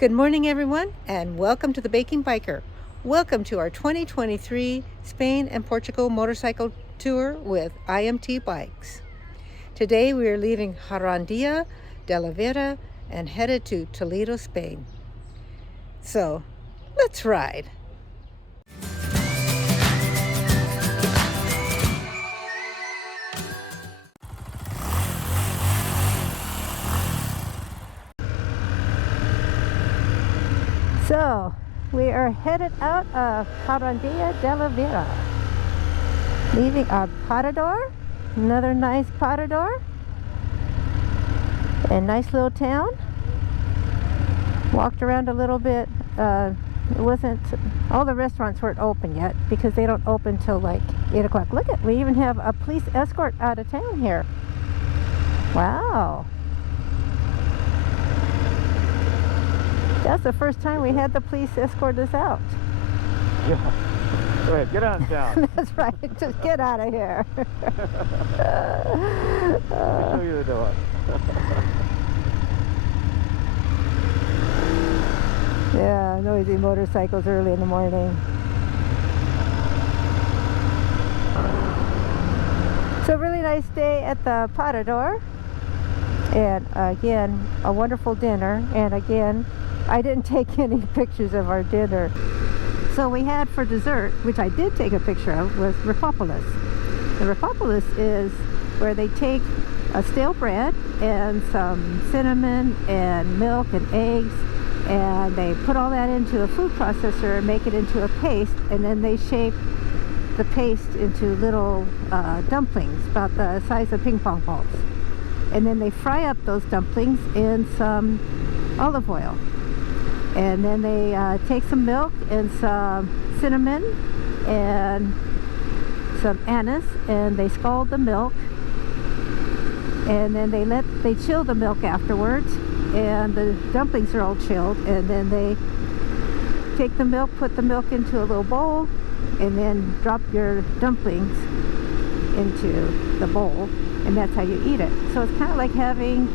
Good morning, everyone, and welcome to the Baking Biker. Welcome to our 2023 Spain and Portugal Motorcycle Tour with IMTBikes. Today we are leaving Jarandilla de la Vera and headed to Toledo, Spain. So, let's ride. So, we are headed out of Jarandilla de la Vera, leaving our Parador, another nice Parador, a nice little town. Walked around a little bit. It wasn't, all the restaurants weren't open yet because they don't open till like 8 o'clock. Look at, we even have a police escort out of town here. Wow. That's the first time we had the police escort us out. Yeah. Go ahead, get on down. That's right. Just get out of here. I'll show you the door. Yeah, noisy motorcycles early in the morning. So really nice day at the Parador. And again, a wonderful dinner. And again, I didn't take any pictures of our dinner. So we had for dessert, which I did take a picture of, was ripopolis. The ripopolis is where they take a stale bread and some cinnamon and milk and eggs, and they put all that into a food processor and make it into a paste, and then they shape the paste into little dumplings about the size of ping pong balls. And then they fry up those dumplings in some olive oil. And then they take some milk and some cinnamon and some anise, and they scald the milk, and then they chill the milk afterwards, and the dumplings are all chilled, and then they take the milk, put the milk into a little bowl, and then drop your dumplings into the bowl, and that's how you eat it. So it's kind of like having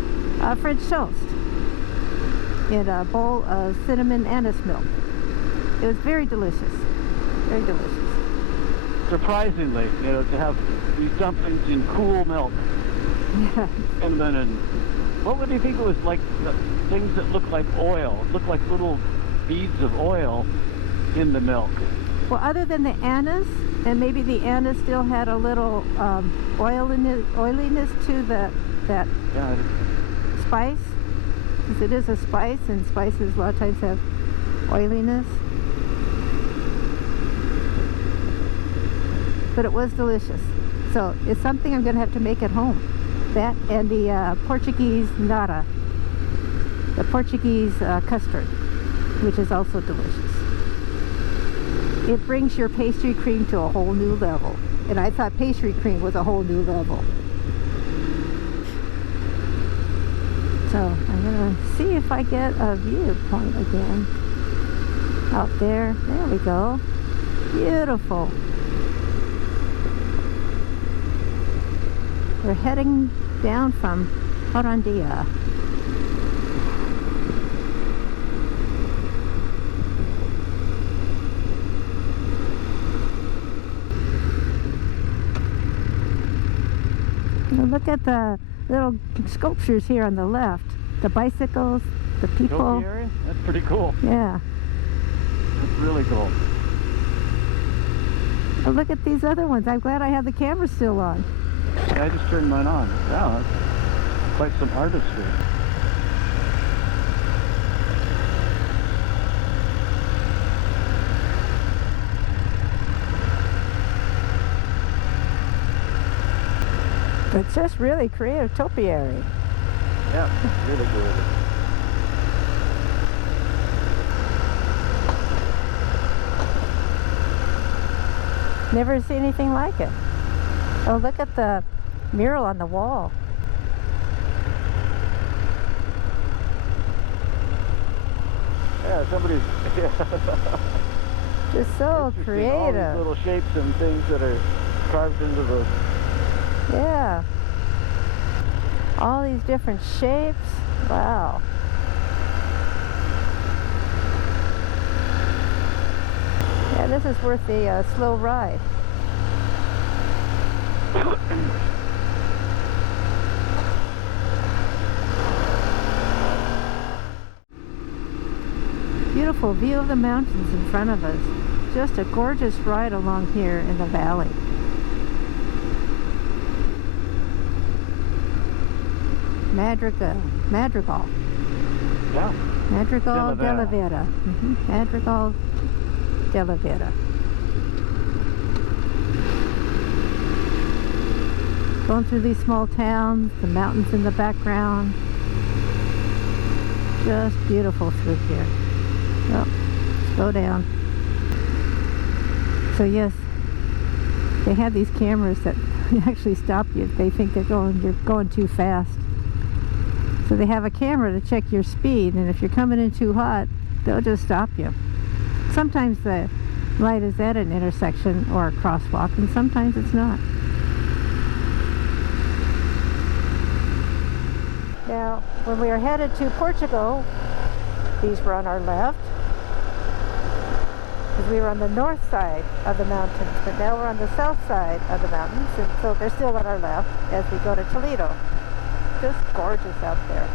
French toast in a bowl of cinnamon anise milk. It was very delicious. Very delicious. Surprisingly, you know, to have these dumplings in cool milk. Yeah. And then, what would you think it was like? Things that look like oil, look like little beads of oil in the milk. Well, other than the anise, and maybe the anise still had a little oiliness to that Yeah. spice. Because it is a spice, and spices a lot of times have oiliness. But it was delicious. So it's something I'm going to have to make at home. That and the Portuguese nata, the Portuguese custard, which is also delicious. It brings your pastry cream to a whole new level. And I thought pastry cream was a whole new level. So I'm going to see if I get a viewpoint again. Out there. There we go. Beautiful. We're heading down from Jarandilla. Now look at the little sculptures here on the left. The bicycles, the people. Topiary? That's pretty cool. Yeah. That's really cool. But look at these other ones. I'm glad I have the camera still on. Yeah, I just turned mine on. Wow, that's quite some artistry. It's just really creative topiary. Yeah, really good. Never seen anything like it. Oh, look at the mural on the wall. Yeah, somebody's Just so creative. All these little shapes and things that are carved into the... Yeah. All these different shapes. Wow. this is worth a slow ride. Beautiful view of the mountains in front of us. Just a gorgeous ride along here in the valley. Madrigal. Yeah. Madrigal de Vera. Madrigal de Vera. Going through these small towns, the mountains in the background. Just beautiful through here. Oh, slow down. So yes, they have these cameras that actually stop you if they think you're going too fast. So they have a camera to check your speed, and if you're coming in too hot, they'll just stop you. Sometimes the light is at an intersection or a crosswalk, and sometimes it's not. Now, when we are headed to Portugal, these were on our left, because we were on the north side of the mountains, but now we're on the south side of the mountains, and so they're still on our left as we go to Toledo. Just gorgeous out there.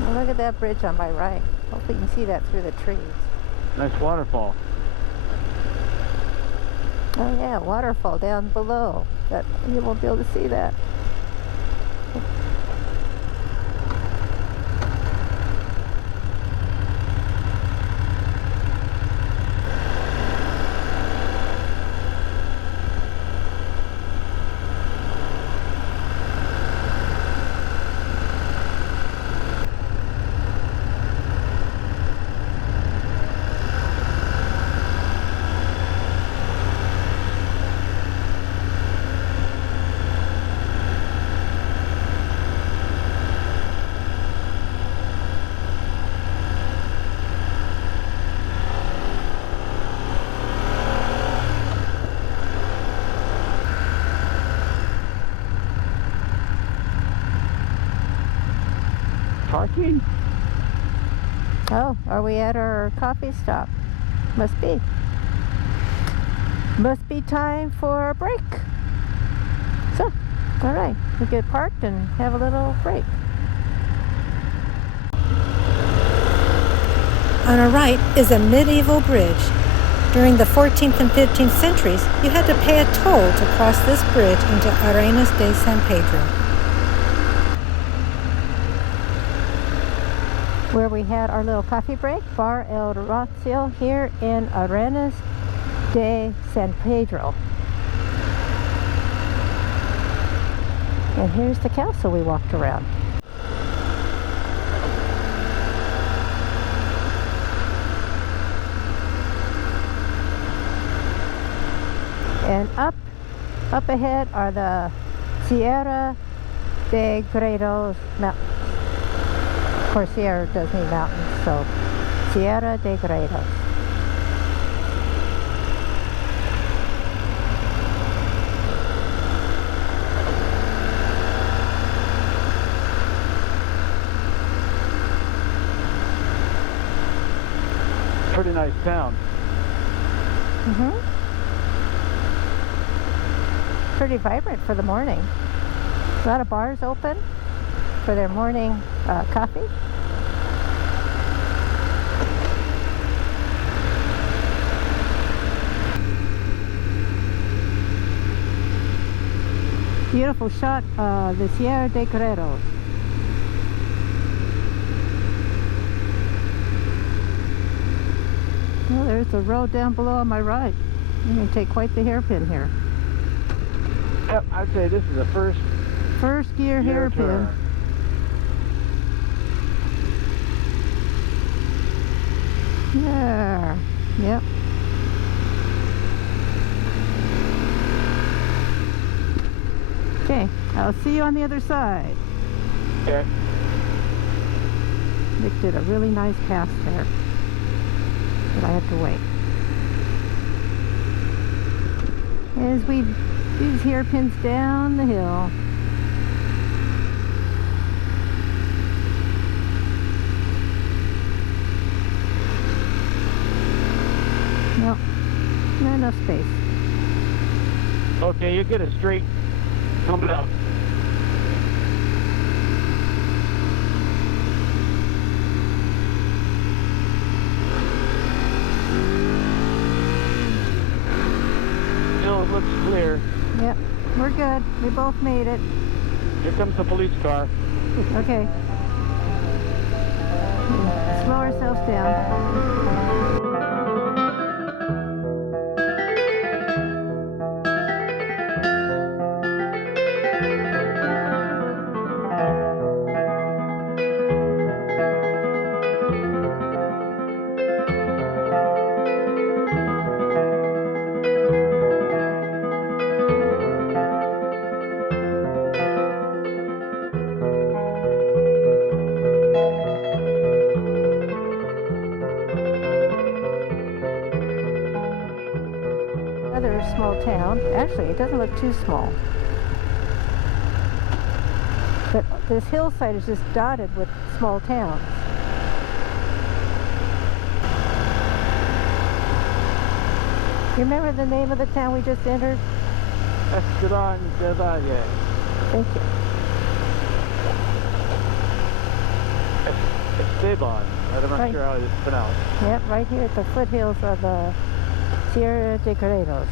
Well, look at that bridge on my right. Hopefully you can see that through the trees. Nice waterfall. Oh yeah, waterfall down below. But you won't be able to see that. Parking? Oh, are we at our coffee stop? Must be. Must be time for a break. So, all right, we'll get parked and have a little break. On our right is a medieval bridge. During the 14th and 15th centuries, you had to pay a toll to cross this bridge into Arenas de San Pedro. Where we had our little coffee break, Bar El Ratio here in Arenas de San Pedro. And here's the castle we walked around. And up ahead are the Sierra de Gredos mountains. Of course, Sierra does mean mountains, so Sierra de Gredos. Pretty nice town. Pretty vibrant for the morning. A lot of bars open for their morning coffee. Beautiful shot of the Sierra de Gredos. Well, there's the road down below on my right. I'm going to take quite the hairpin here. Yep, I'd say this is the First gear hairpin. turn. There. Yep. Okay, I'll see you on the other side. Okay. Nick did a really nice pass there, but I have to wait. As we do these hairpins down the hill. enough space. Okay, you get a straight coming up. Still looks clear. Yep, we're good. We both made it. Here comes the police car. Okay. Slow ourselves down. Another small town. Actually, it doesn't look too small. But this hillside is just dotted with small towns. You remember the name of the town we just entered? Jarandilla. Thank you. Esteban. I'm not sure how it's pronounced. Yep, right here at the foothills of the Sierra de Gredos.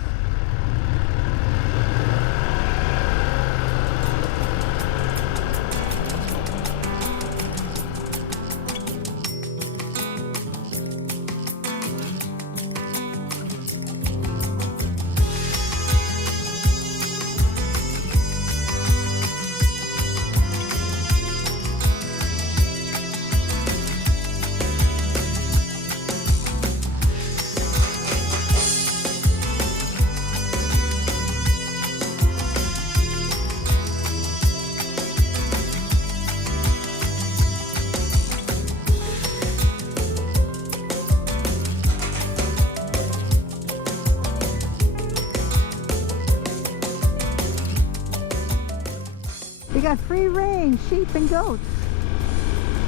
We got free range, sheep and goats.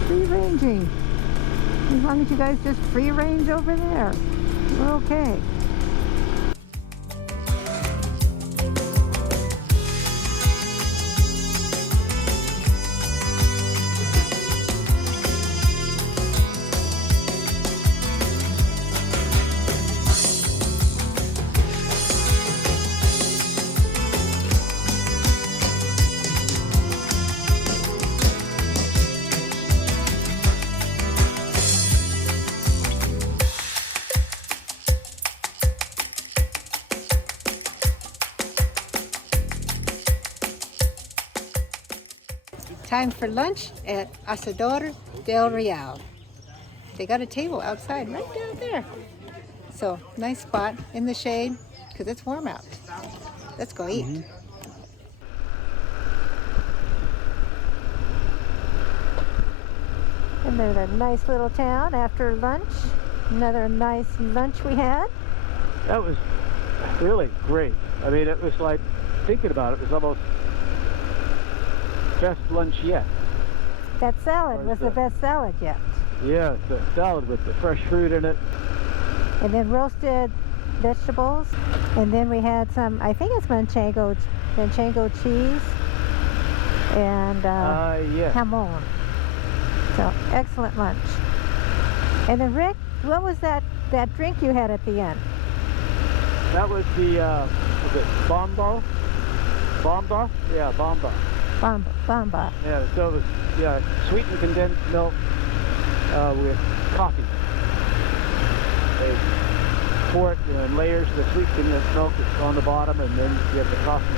Free ranging. As long as you guys just free range over there, we're okay. Time for lunch at Asador del Real. They got a table outside right down there. So, nice spot in the shade because it's warm out. Let's go eat. And there's a nice little town after lunch. Another nice lunch we had. That was really great. I mean, it was like, thinking about it, it was almost best lunch yet. That salad was the best salad yet. Yeah, the salad with the fresh fruit in it. And then roasted vegetables. And then we had some, I think it's manchego cheese and jamon. So, excellent lunch. And then Rick, what was that drink you had at the end? That was the, was it Bomba? Bomba? Yeah, Bomba. Bomba. Yeah, so it was sweetened condensed milk with coffee. They pour it in layers, the sweetened condensed milk is on the bottom, and then you have the coffee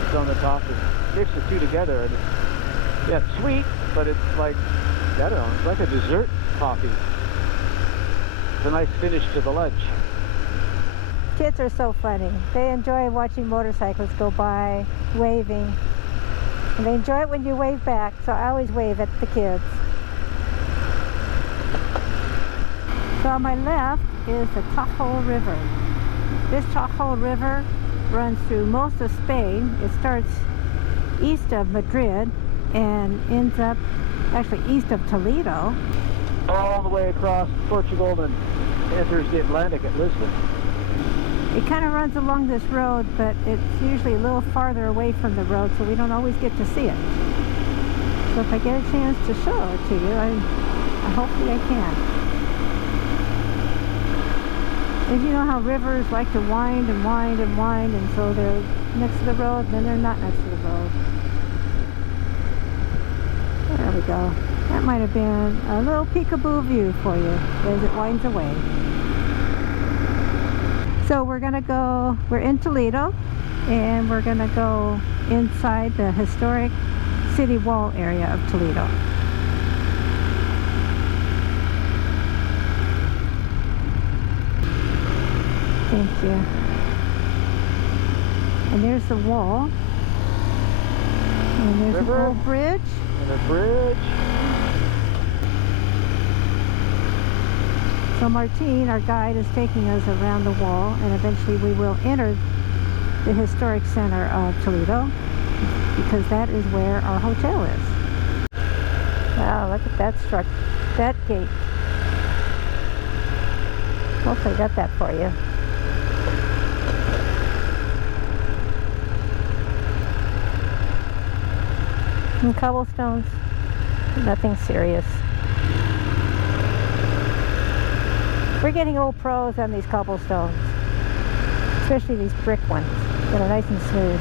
that's on the top. And mix the two together, and it's sweet, but it's like, I don't know, it's like a dessert coffee. It's a nice finish to the lunch. Kids are so funny. They enjoy watching motorcyclists go by, waving. And they enjoy it when you wave back, so I always wave at the kids. So on my left is the Tajo River. This Tajo River runs through most of Spain. It starts east of Madrid and ends up actually east of Toledo. All the way across Portugal and enters the Atlantic at Lisbon. It kind of runs along this road, but it's usually a little farther away from the road, so we don't always get to see it. So if I get a chance to show it to you, hopefully I can. As you know how rivers like to wind and wind and wind, and so they're next to the road, then they're not next to the road. There we go. That might have been a little peekaboo view for you as it winds away. So we're in Toledo, and we're gonna go inside the historic city wall area of Toledo. Thank you. And there's the wall. And there's an old bridge. And a bridge. So Martine, our guide, is taking us around the wall, and eventually we will enter the historic center of Toledo, because that is where our hotel is. Wow, look at that structure, that gate. Hopefully I got that for you. And cobblestones, nothing serious. We're getting old pros on these cobblestones, especially these brick ones that are nice and smooth.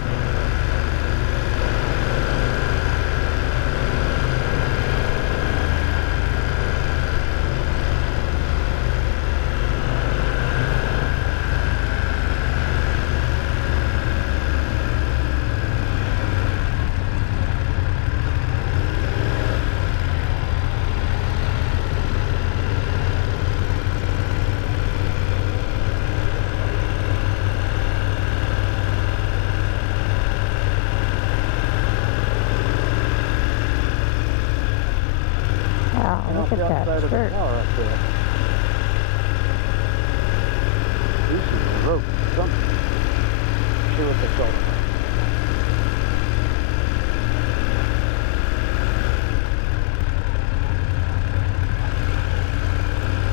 Wow, look at that church. This is a rope, something. See what they call it.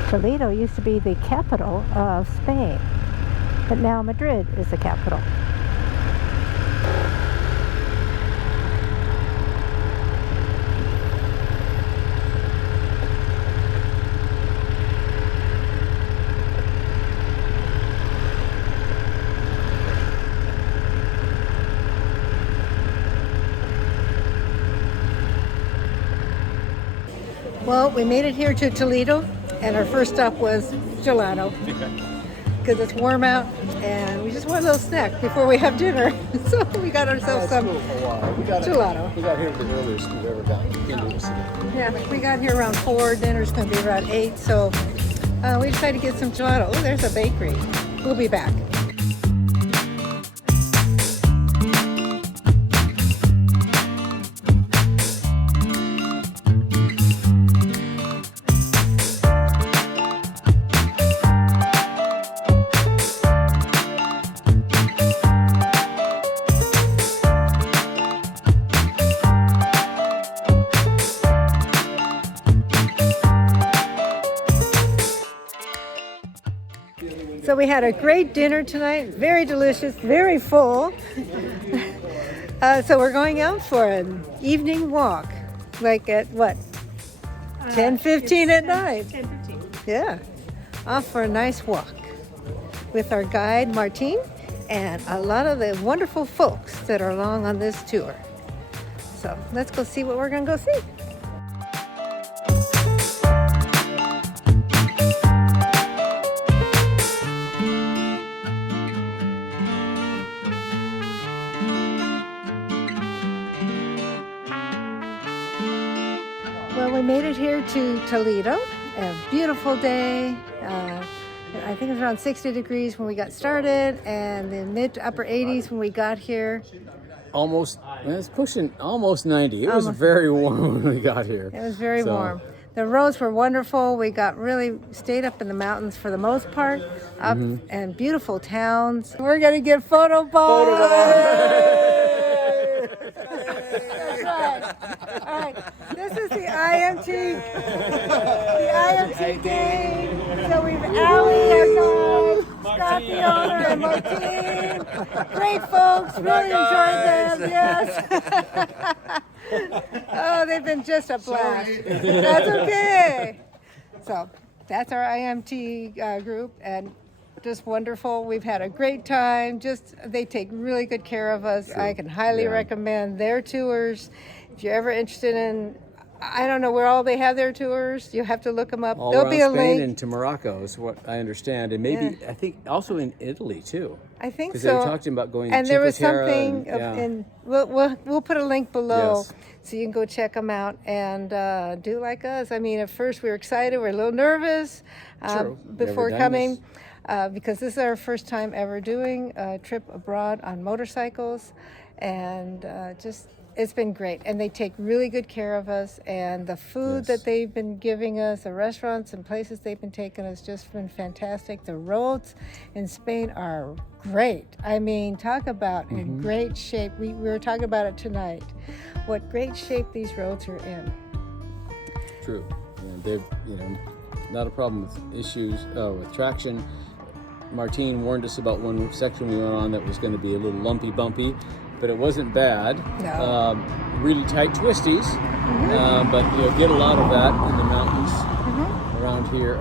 Toledo used to be the capital of Spain, but now Madrid is the capital. Well, we made it here to Toledo, and our first stop was gelato, because it's warm out, and we just want a little snack before we have dinner. So we got ourselves some gelato. We got here the earliest we've ever gotten into the city. Yeah, we got here around 4. Dinner's going to be around 8, so we decided to get some gelato. Oh, there's a bakery. We'll be back. So we had a great dinner tonight, very delicious, very full. So we're going out for an evening walk, like at what, 10:15 at night? 10:15. Yeah, off for a nice walk with our guide Martine and a lot of the wonderful folks that are along on this tour. So let's go see what we're gonna go see. Well, we made it here to Toledo. A beautiful day. I think it was around 60 degrees when we got started, and the mid to upper 80s when we got here. It's pushing almost 90. It was very warm when we got here. It was very warm. The roads were wonderful. We stayed up in the mountains for the most part, up and beautiful towns. We're gonna get photo balls. That's right. All right. This is the IMT game. So we've allied our guys. Scott, the owner, and Martine. Great folks, really enjoyed them, yes. Oh, they've been just a blast. That's okay. So that's our IMT group, and just wonderful. We've had a great time. They take really good care of us. I can highly recommend their tours. If you're ever interested in, I don't know where all they have their tours. You have to look them up. All There'll around be a Spain link. and to Morocco is what I understand, and maybe I think also in Italy too. I think Because so. they were talking about going. And to there was Cinque Terre something, and, we'll put a link below Yes. so you can go check them out and do like us. I mean, at first we were excited, we were a little nervous True. before Never done coming because this is our first time ever doing a trip abroad on motorcycles, and it's been great, and they take really good care of us, and the food that they've been giving us, the restaurants and places they've been taking us, just been fantastic. The roads in Spain are great. I mean, talk about in great shape. We were talking about it tonight, what great shape these roads are in. True. And they've, not a problem with issues with traction. Martine warned us about one section we went on that was going to be a little lumpy, bumpy, but it wasn't bad. No. Really tight twisties, but you'll get a lot of that in the mountains around here,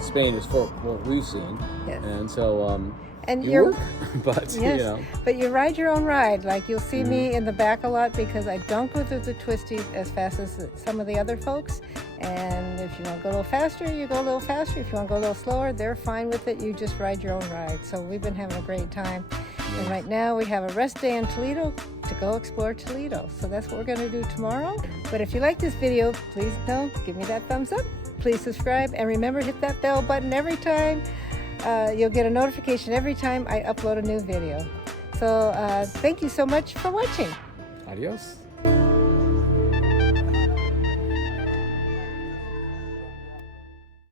Spain is for what we've seen. Yes. And so And you you're, work, but but you ride your own ride. Like you'll see me in the back a lot because I don't go through the twisties as fast as some of the other folks. And if you want to go a little faster, you go a little faster. If you want to go a little slower, they're fine with it. You just ride your own ride. So we've been having a great time. And right now we have a rest day in Toledo to go explore Toledo. So that's what we're going to do tomorrow. But if you like this video, please give me that thumbs up. Please subscribe, and remember, hit that bell button every time. You'll get a notification every time I upload a new video. So thank you so much for watching. Adios.